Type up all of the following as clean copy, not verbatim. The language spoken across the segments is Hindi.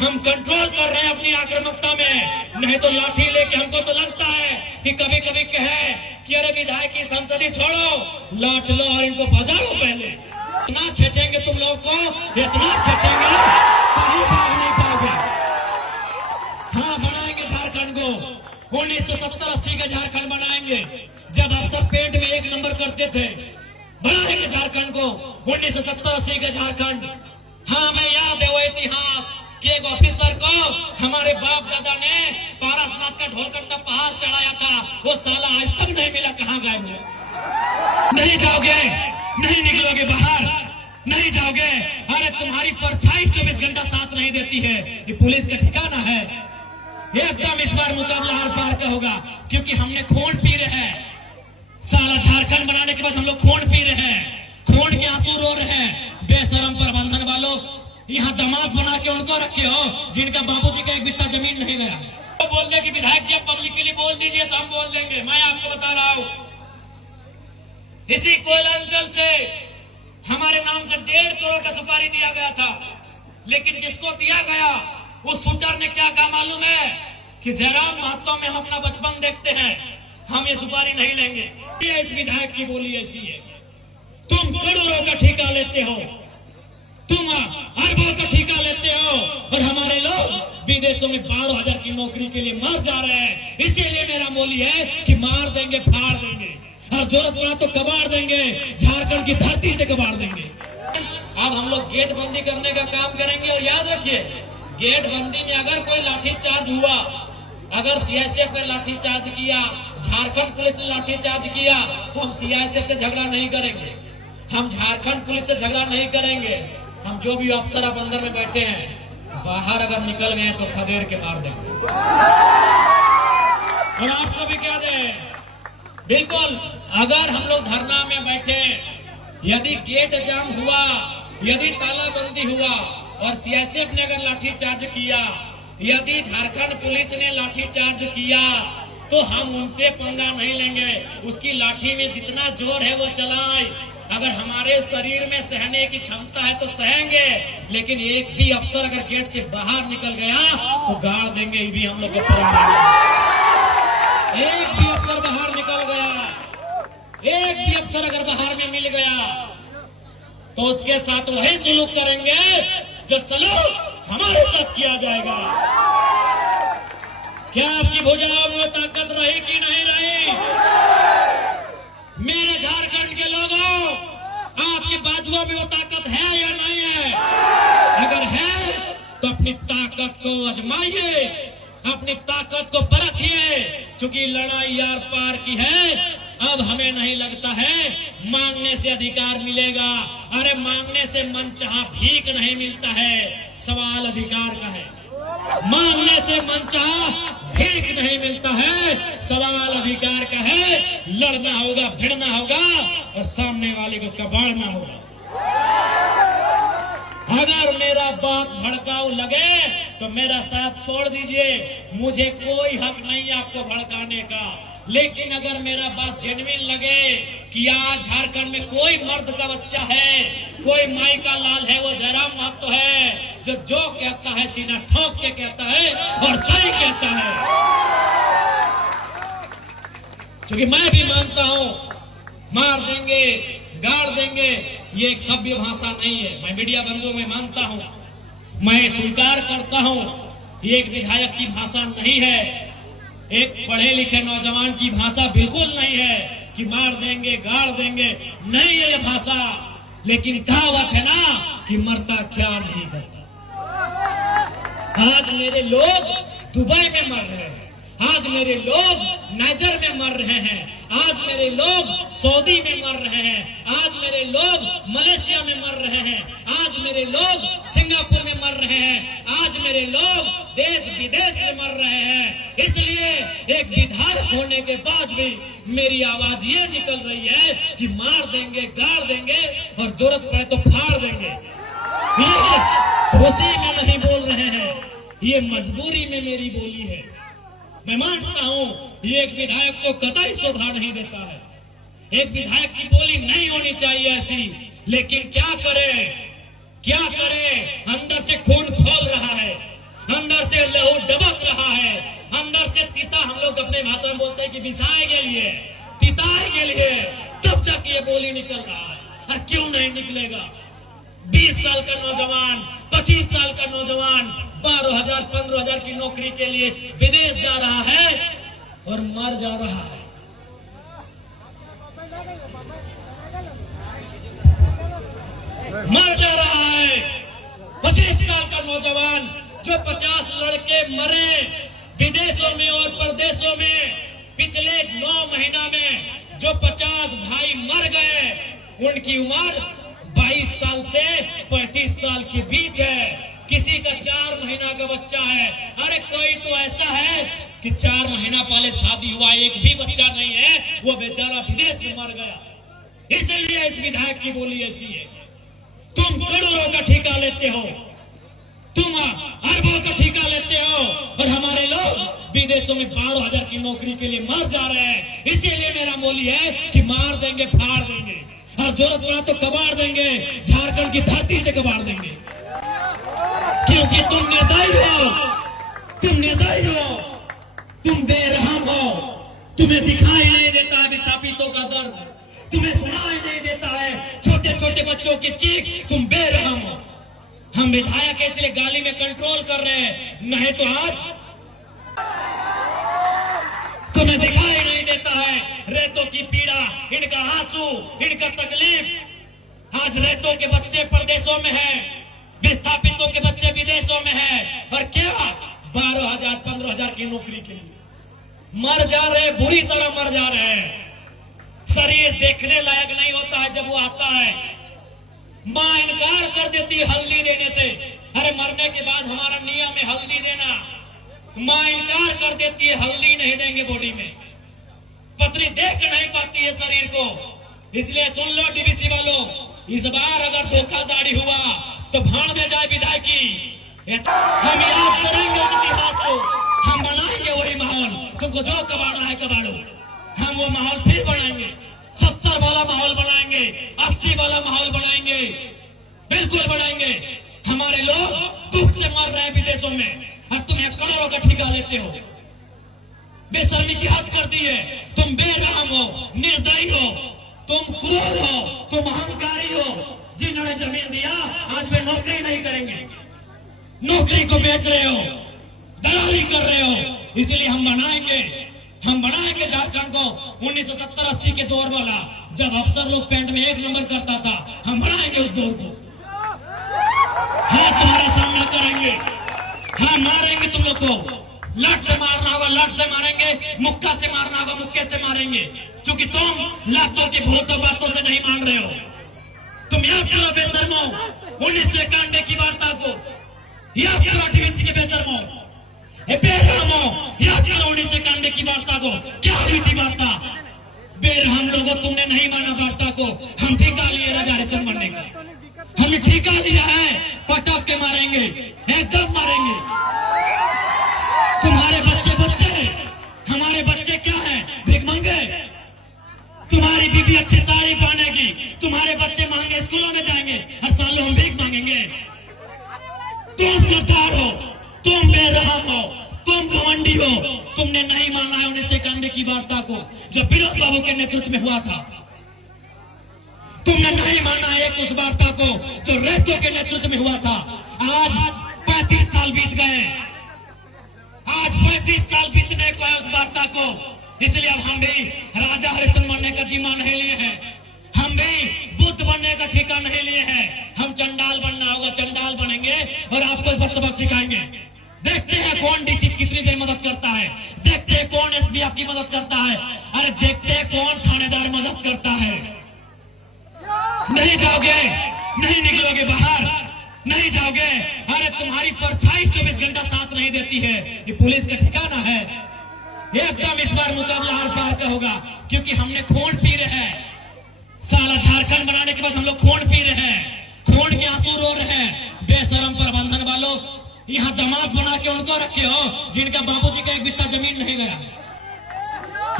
हम कंट्रोल कर रहे हैं अपनी आक्रामकता में, नहीं तो लाठी लेके हमको तो लगता है कि कभी कभी कहे कि अरे विधायक की संसदी छोड़ो, लाट लो और इनको बजाओ। पहले इतना छेचेंगे तुम लोग को, इतना छेचेंगे कहीं भाग नहीं पाओगे। हाँ, बनाएंगे झारखंड को 1970-80 का झारखंड बनाएंगे, जब आप सब पेट में एक नंबर करते थे। बनाएंगे झारखंड को 1970-80 का झारखंड। हाँ, मैं याद है वो इतिहास कि एक ऑफिसर को हमारे बाप दादा ने पारसनाथ का ढोलकट्टा पहाड़ चढ़ाया था, वो साला आज तक नहीं मिला, कहाँ गए वो? नहीं जाओगे, नहीं निकलोगे बाहर, नहीं जाओगे। अरे तुम्हारी परछाई 24 घंटा साथ नहीं देती है, ये पुलिस का ठिकाना है। एकदम इस बार मुकाबला हर पार का होगा, क्योंकि हमने खून पी रहे हैं। साला झारखंड बनाने के बाद हम लोग खून पी रहे हैं, खून के आंसू रो रहे हैं। बेशरम प्रबंधन वालों, यहाँ दामाद बना के उनको रखे हो जिनका बाबूजी का एक बित्ता जमीन नहीं गया। तो बोलने की विधायक जी पब्लिकली बोल दीजिए तो हम बोल देंगे। मैं आपको बता रहा हूँ, इसी कोयलांचल से हमारे नाम से 1.5 करोड़ का सुपारी दिया गया था, लेकिन जिसको दिया गया उस शूटर ने क्या कहा मालूम है कि जयराम महतो में हम अपना बचपन देखते हैं, हम ये सुपारी नहीं लेंगे। ये इस विधायक की बोली ऐसी है। तुम करोड़ों का ठेका लेते हो, तुम अरबों का ठेका लेते हो, और हमारे लोग विदेशों में 12,000 की नौकरी के लिए मर जा रहे हैं। इसीलिए मेरा बोली है कि मार देंगे, फाड़ देंगे, और जरूरत पड़ा तो कबाड़ देंगे, झारखंड की धरती से कबाड़ देंगे। अब हम लोग गेट बंदी करने का काम करेंगे, और याद रखिए गेट बंदी में अगर कोई लाठीचार्ज हुआ, अगर सीआईएसएफ ने लाठीचार्ज किया, झारखंड पुलिस ने लाठीचार्ज किया, तो हम सीआईएसएफ से झगड़ा नहीं करेंगे, हम झारखंड पुलिस से झगड़ा नहीं करेंगे। हम जो भी अफसर अब अंदर में बैठे हैं, बाहर अगर निकल गए तो खदेड़ के मार देंगे। और आपको भी कह दें, बिल्कुल अगर हम लोग धरना में बैठे, यदि गेट जाम हुआ, यदि तालाबंदी हुआ और सीआईएसएफ ने अगर लाठीचार्ज किया, यदि झारखंड पुलिस ने लाठीचार्ज किया, तो हम उनसे पंगा नहीं लेंगे। उसकी लाठी में जितना जोर है वो चलाए, अगर हमारे शरीर में सहने की क्षमता है तो सहेंगे, लेकिन एक भी अफसर अगर गेट से बाहर निकल गया तो गाड़ देंगे। ये भी हम लोग के एक भी अफसर बाहर निकल गया, एक भी अफसर अगर बाहर में मिल गया तो उसके साथ वही सलूक करेंगे जो सलूक हमारे साथ किया जाएगा। क्या आपकी भुजाओं में ताकत रही कि नहीं रही? मेरे झारखंड के लोगों, आपके बाजुओं में वो ताकत है या नहीं है? अगर है तो अपनी ताकत को आजमाइए, अपनी ताकत को परखिए, क्योंकि लड़ाई यार पार की है। अब हमें नहीं लगता है मांगने से अधिकार मिलेगा। अरे मांगने से मनचाहा भीख नहीं मिलता है, सवाल अधिकार का है। मांगने से मनचाहा भीख नहीं मिलता है, सवाल अधिकार का है। लड़ना होगा, भिड़ना होगा और सामने वाले को कबाड़ना होगा। अगर मेरा बात भड़काऊ लगे तो मेरा साथ छोड़ दीजिए, मुझे कोई हक नहीं आपको भड़काने का। लेकिन अगर मेरा बात जेन्युइन लगे कि आज झारखंड में कोई मर्द का बच्चा है, कोई माई का लाल है, वो जयराम महतो है, जो कहता है सीना ठोक के कहता है और सही कहता है। क्योंकि मैं भी मानता हूं मार देंगे, गाड़ देंगे, ये एक सभ्य भाषा नहीं है। मैं मीडिया बंधुओं में मानता हूं, मैं स्वीकार करता हूं, ये एक विधायक की भाषा नहीं है, एक पढ़े लिखे नौजवान की भाषा बिल्कुल नहीं है कि मार देंगे, गाड़ देंगे, नहीं है ये भाषा। लेकिन कहावत है ना कि मरता क्या नहीं करता। आज मेरे लोग दुबई में मर रहे हैं, आज मेरे लोग नाइजर में मर रहे हैं, आज मेरे लोग सऊदी में मर रहे हैं, आज मेरे लोग मलेशिया में मर रहे हैं, आज मेरे लोग सिंगापुर में मर रहे हैं, आज मेरे लोग देश विदेश में मर रहे हैं। इसलिए एक विधायक होने के बाद भी मेरी आवाज ये निकल रही है कि मार देंगे, गाड़ देंगे और जरूरत पड़े तो फाड़ देंगे। ये खुशी में नहीं बोल रहे हैं, ये मजबूरी में मेरी बोली है। मैं मानता हूं ये एक विधायक को कतई शोभा नहीं देता है, एक विधायक की बोली नहीं होनी चाहिए ऐसी। लेकिन क्या करे, क्या करे, अंदर से खून खौल रहा है, अंदर से लहू डबक रहा है, अंदर से तीता, हम लोग अपने भाषा में बोलते हैं कि बिसाए के लिए, तिताए के लिए, तब जाके ये बोली निकल रहा है। और क्यों नहीं निकलेगा? 20 साल का नौजवान, 25 साल का नौजवान 12,000 15,000 की नौकरी के लिए विदेश जा रहा है और मर जा रहा है। मर जा रहा है। 25 साल का नौजवान, जो 50 लड़के मरे विदेशों में और परदेशों में, पिछले 9 महीना में जो 50 भाई मर गए, उनकी उम्र 22 साल से 35 साल के बीच है। किसी का 4 महीना का बच्चा है। अरे कोई तो ऐसा है कि 4 महीना पहले शादी हुआ, एक भी बच्चा नहीं है, वो बेचारा विदेश में मर गया। इसलिए इस विधायक की बोली ऐसी है। तुम करोड़ों का ठेका लेते हो, तुम अरबों का ठेका लेते हो, और हमारे लोग विदेशों में 12,000 की नौकरी के लिए मर जा रहे हैं। इसीलिए मेरा बोली है कि मार देंगे, फाड़ देंगे, और जरूरत पड़ा तो कबाड़ देंगे, झारखंड की धरती से कबाड़ देंगे। क्योंकि तुम निर्दयी हो, तुम निर्दयी हो, तुम बेरहम हो। तुम्हें दिखाई नहीं देता विस्थापितों का दर्द, तुम्हें सुनाई नहीं देता है छोटे छोटे बच्चों की चीख, तुम बेरहम हो। हम विधायक इसलिए गाली में कंट्रोल कर रहे हैं, नहीं तो आज तुम्हें दिखाई नहीं देता है रेतों की पीड़ा, इनका आंसू, इनका तकलीफ। आज रेतों के बच्चे परदेशों में हैं, विस्थापितों के बच्चे विदेशों में हैं, और क्या 12,000 15,000 की नौकरी के लिए मर जा रहे, बुरी तरह मर जा रहे हैं। शरीर देखने लायक नहीं होता है जब वो आता है। मां इनकार कर देती है हल्दी देने से। अरे मरने के बाद हमारा नियम है हल्दी देना, मां इनकार कर देती है, हल्दी नहीं देंगे बॉडी में। पत्नी देख नहीं पाती है शरीर को। इसलिए सुन लो डीवीसी वालों, इस बार अगर धोखाधड़ी हुआ तो भाड़ में जाए विधायकी। हम याद करेंगे उस इतिहास को, हम बनाएंगे वही माहौल। तुमको जो कबाड़ना है कबाड़ो, हम वो माहौल फिर बनाएंगे। 70 वाला माहौल बनाएंगे, 80 वाला माहौल बनाएंगे, बिल्कुल बनाएंगे। हमारे लोग दुख से मर रहे हैं विदेशों में, और तुम एक करोड़ों का ठेका लेते हो। बेशर्मी की हद कर दी है। तुम बेरहम हो, निर्दयी हो, तुम क्रूर हो, तुम अहंकारी हो। जिन्होंने जमीन दिया आज वे नौकरी नहीं करेंगे, नौकरी को बेच रहे हो, दलाली कर रहे हो। इसलिए हम बनाएंगे झारखंड को 1970-80 के दौर वाला, जब अफसर लोग पैंट में 1 नंबर करता था। हम बनाएंगे उस दौर को। हाँ, तुम्हारा सामना करेंगे, हाँ मारेंगे तुम लोग को। लट से मारना होगा लट से मारेंगे, मुक्का से मारना होगा मुक्के से मारेंगे। क्योंकि तुम लातों की भूतों बातों से नहीं मान रहे हो। तुम याद करो बेशर्मो 1991 की वार्ता को, याद करो डीवीसी के बेशर्मो, बेरहमो, याद करो 1991 की वार्ता को। क्या हुई थी वार्ता? बेरहम लोगों, तुमने नहीं माना वार्ता को। हम ठेका लिए राजा हरिश्चंद्र मरने का, हमने ठेका लिया है, पटक के मारेंगे, एकदम मारेंगे। तुम्हारे बच्चे हमारे बच्चे क्या हैं? भिखमंगे। तुम्हारी बीबी अच्छी साड़ी पहनेगी, तुम्हारे बच्चे महंगे स्कूलों में जाएंगे, हर साल हम भीख मांगेंगे। तुम गद्दार हो, तुम बेरहम हो, तुम घमंडी हो। तुमने नहीं माना है 1991 की वार्ता को, जो विनोद बाबू के नेतृत्व में हुआ था। तुमने नहीं माना है उस वार्ता को जो रेतों के नेतृत्व में हुआ था। आज 35 साल बीत गए, आज 35 साल बीतने को है उस वार्ता को। इसलिए अब हम भी राजा हरिश्चंद्र बनने का जिम्मा नहीं लिए हैं, हम भी बुद्ध बनने का ठेका नहीं लिए हैं। हम चंडाल बनना होगा, चंडाल बनेंगे और आपको इस पर सबक सिखाएंगे। देखते हैं कौन डीसी कितनी देर मदद करता है, देखते हैं कौन एसपी आपकी मदद करता है, अरे देखते हैं कौन थानेदार मदद करता है। नहीं जाओगे, नहीं निकलोगे बाहर, नहीं जाओगे। अरे तुम्हारी परछाई 24 घंटा साथ नहीं देती है। ये पुलिस का ठिकाना है? एकदम इस बार मुकाबला हर पार का होगा, क्योंकि हमने खून पी रहे हैं। साला झारखंड बनाने के बाद हम लोग खून पी रहे हैं, खून के आंसू रो रहे हैं। बेशरम प्रबंधन वालों, यहाँ दामाद बना के उनको रखे हो जिनका बाबूजी का एक बित्ता जमीन नहीं गया।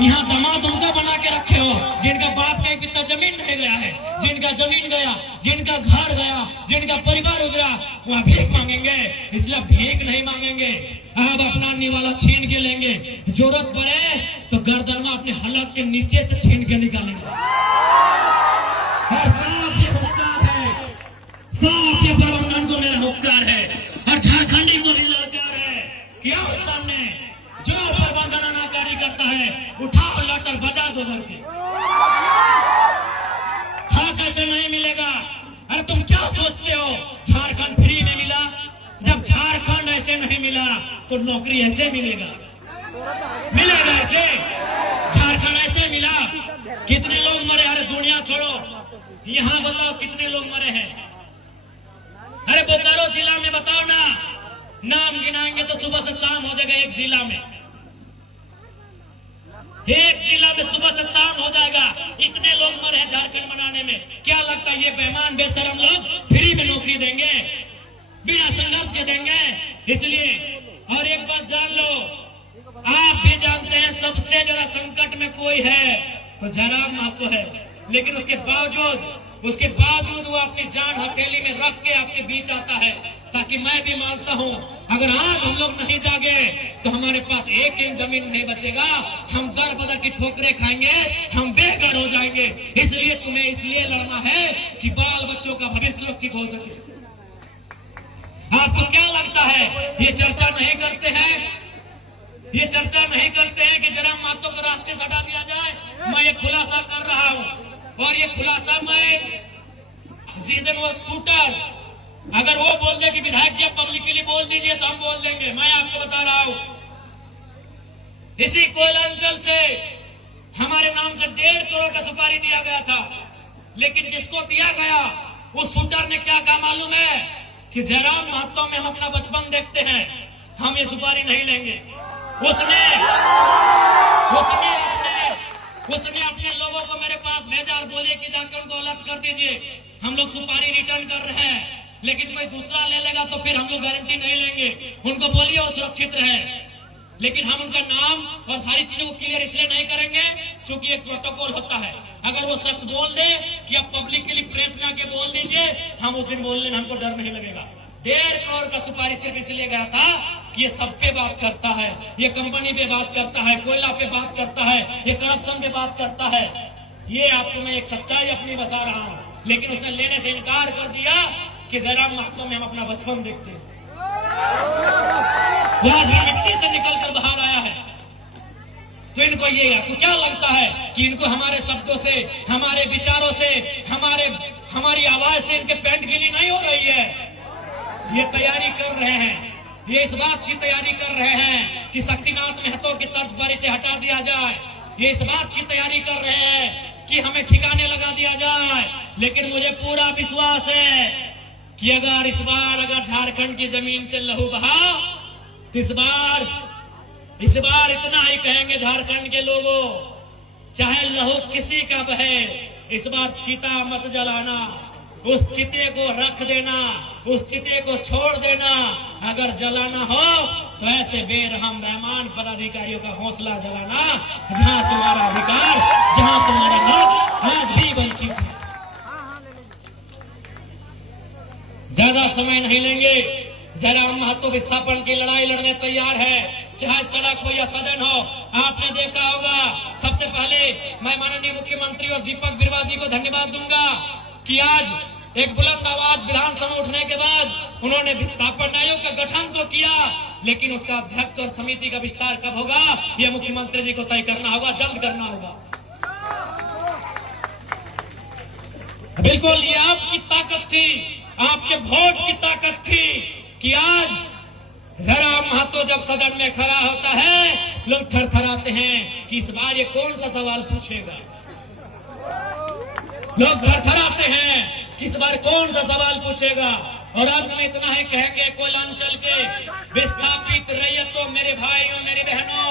यहाँ दामाद उनका बना के रखे हो जिनका बाप का एक बित्ता जमीन नहीं गया है, जिनका जमीन गया, जिनका घर गया, जिनका परिवार उजड़ा, वहाँ भीख मांगेंगे। इसलिए भीख नहीं मांगेंगे, अब अपना निवाला छीन के लेंगे। जरूरत पड़े तो गर्दन में अपने हलक के नीचे से छीन के निकालेंगे। और साफ ये हुक्कार है, साफ ये प्रबंधन को मेरा हुक्कार है और झारखंडी को भी ललकार है कि आओ सामने, जो प्रबंधन अनाकारी करता है उठाओ लटर बजा दो धरती। हाँ कैसे नहीं मिलेगा? अरे तुम क्या सोचते हो झारखंड फ्री में मिला? जब झारखंड ऐसे नहीं मिला तो नौकरी ऐसे मिलेगा? मिलेगा ऐसे? झारखंड ऐसे मिला? कितने लोग मरे? अरे दुनिया छोड़ो, यहाँ बताओ कितने लोग मरे हैं? अरे बोकारो जिला में बताओ ना, नाम गिनाएंगे तो सुबह से शाम हो जाएगा। एक जिला में सुबह से शाम हो जाएगा। इतने लोग मरे हैं झारखंड बनाने में। क्या लगता है ये बेईमान बेशरम लोग फ्री में नौकरी देंगे, बिना संघर्ष के देंगे? इसलिए और एक बात जान लो, आप भी जानते हैं सबसे ज्यादा संकट में कोई है तो जयराम महतो है, लेकिन उसके बावजूद वो अपनी जान हथेली में रख के आपके बीच आता है, ताकि मैं भी मानता हूं अगर आज हम लोग नहीं जागे तो हमारे पास एक इंच जमीन नहीं बचेगा, हम दर बदर की ठोकरें खाएंगे, हम बेघर हो जाएंगे। इसलिए तुम्हें इसलिए लड़ना है कि बाल बच्चों का भविष्य सुरक्षित हो सके। आपको क्या लगता है ये चर्चा नहीं करते हैं? ये चर्चा नहीं करते हैं कि जयराम महतो को रास्ते से हटा दिया जाए? मैं ये खुलासा कर रहा हूं और ये खुलासा मैं जिस दिन वो शूटर अगर वो बोल दे कि विधायक जी आप पब्लिकली बोल दीजिए तो हम बोल देंगे। मैं आपको बता रहा हूं, इसी कोयला अंचल से हमारे नाम से 1.5 करोड़ का सुपारी दिया गया था, लेकिन जिसको दिया गया उस शूटर ने क्या कहा मालूम है? कि जयराम महतो में हम अपना बचपन देखते हैं, हम ये सुपारी नहीं लेंगे। उसने अपने लोगों को मेरे पास भेजा और बोले कि जाकर उनको अलर्ट कर दीजिए, हम लोग सुपारी रिटर्न कर रहे हैं, लेकिन कोई दूसरा ले लेगा तो फिर हम लोग गारंटी नहीं लेंगे। उनको बोलिए वो सुरक्षित रहे, लेकिन हम उनका नाम और सारी चीजों को क्लियर इसलिए नहीं करेंगे क्योंकि एक प्रोटोकॉल होता है। अगर वो शख्स बोल दे कि आप पब्लिकली प्रेस में आके बोल दीजिए, हम उस दिन बोलने में हमको डर नहीं लगेगा। 1.5 करोड़ का सुपारी सिर्फ इसलिए गया था कि ये सब पे बात करता है, ये कंपनी पे बात करता है, कोयला पे बात करता है, ये करप्शन पे बात करता है। ये आपको मैं एक सच्चाई अपनी बता रहा हूं, लेकिन उसने लेने से इनकार कर दिया कि जयराम महतो में हम अपना बचपन देखते हैं। आज भी मिट्टी से निकलकर बाहर आया है, तो इनको ये आपको क्या लगता है कि इनको हमारे शब्दों से, हमारे विचारों से, हमारी आवाज से इनके पेंट गिली नहीं हो रही है? ये तैयारी कर रहे हैं, ये इस बात की तैयारी कर रहे हैं कि शक्तिनाथ महतो की तर्ज पर इसे हटा दिया जाए। ये इस बात की तैयारी कर रहे हैं कि हमें ठिकाने लगा दिया जाए। लेकिन मुझे पूरा विश्वास है कि अगर इस बार झारखंड की जमीन से लहू बहा तो इस बार इतना ही कहेंगे झारखंड के लोगों, चाहे लहू किसी का बहे, इस बार चिता मत जलाना, उस चिते को रख देना, उस चिते को छोड़ देना। अगर जलाना हो तो ऐसे बेरहम बेईमान पदाधिकारियों का हौसला जलाना जहां तुम्हारा अधिकार, जहां तुम्हारा हक आज भी वंचित है। ज्यादा समय नहीं लेंगे, जयराम महतो विस्थापन की लड़ाई लड़ने तैयार है, चाहे सड़क हो या सदन हो। आपने देखा होगा, सबसे पहले मैं माननीय मुख्यमंत्री और दीपक बिरुवा जी को धन्यवाद दूंगा कि आज एक बुलंद आवाज विधानसभा में उठने के बाद उन्होंने विस्थापन आयोग का गठन तो किया, लेकिन उसका अध्यक्ष और समिति का विस्तार कब होगा यह मुख्यमंत्री जी को तय करना होगा, जल्द करना होगा। बिल्कुल ये आपकी ताकत थी, आपके वोट की ताकत थी कि आज जयराम महतो जब सदन में खड़ा होता है, लोग थरथराते हैं कि इस बार ये कौन सा सवाल पूछेगा। लोग थरथराते हैं कि इस बार कौन सा सवाल पूछेगा। और अब में इतना ही कहेंगे, कोयलांचल के विस्थापित रैयतों, मेरे भाइयों मेरी बहनों,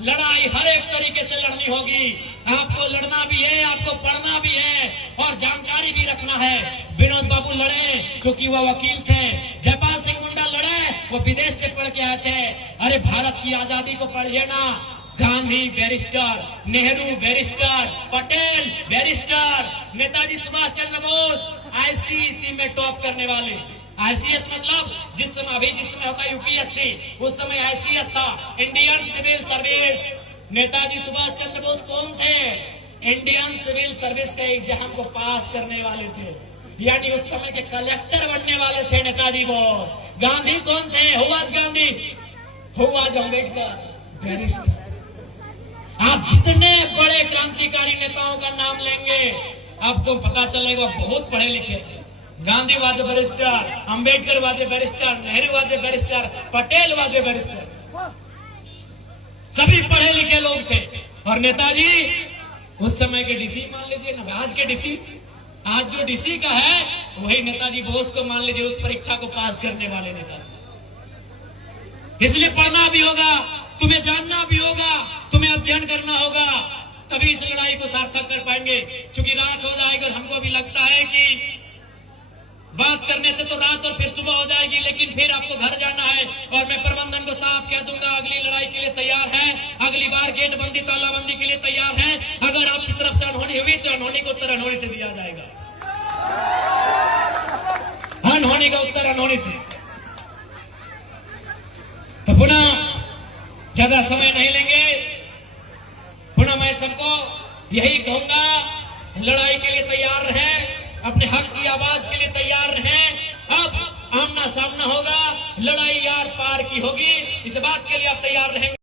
लड़ाई हर एक तरीके से लड़नी होगी। आपको लड़ना भी है, आपको पढ़ना भी है और जानकारी भी रखना है। विनोद बाबू लड़े क्योंकि वह वकील थे, जयपाल सिंह मुंडा लड़े वो विदेश से पढ़ के आए थे। अरे भारत की आजादी को पढ़िए ना, Gandhi barrister, Nehru barrister, Patel barrister, Netaji Subhash Chandra Bose ICSE में टॉप करने वाले। आईसीएस मतलब जिस समय होता यूपीएससी, उस समय आईसीएस था, Indian civil service. Netaji Subhash Chandra Bose कौन थे? इंडियन सिविल सर्विस का एग्जाम को पास करने वाले थे, यानी उस समय के कलेक्टर बनने वाले थे नेताजी बोस। गांधी कौन थे? Who was Gandhi? Who was Ambedkar? Barrister. आप जितने बड़े क्रांतिकारी नेताओं का नाम लेंगे आपको पता चलेगा बहुत पढ़े लिखे थे। Gandhi was a barrister, Ambedkar was a barrister, Nehru was a barrister, Patel was a barrister. सभी पढ़े लिखे लोग थे। और नेताजी उस समय के डीसी मान लीजिए ना, आज के डीसी, आज जो डीसी का है वही नेताजी बोस को मान लीजिए, उस परीक्षा को पास करने वाले नेताजी। इसलिए पढ़ना भी होगा, तुम्हें जानना भी होगा, तुम्हें अध्ययन करना होगा, तभी इस लड़ाई को सार्थक कर पाएंगे। क्योंकि रात हो जाएगी और हमको भी लगता है कि बात करने से तो रात और फिर सुबह हो जाएगी, लेकिन फिर आपको घर जाना है। और मैं प्रबंधन को साफ कह दूंगा, अगली लड़ाई के लिए तैयार है, अगली बार गेट बंदी तालाबंदी के लिए तैयार है। अगर आपकी तरफ से अनहोनी हुई तो अनहोनी का उत्तर अनहोनी से दिया जाएगा, अनहोनी का उत्तर अनहोनी से। तो पुनः ज्यादा समय नहीं लेंगे, पुनः मैं सबको यही कहूंगा, लड़ाई के लिए तैयार रहें, अपने हक की आवाज के लिए तैयार रहें। अब आमना सामना होगा, लड़ाई यार पार की होगी, इस बात के लिए आप तैयार रहेंगे।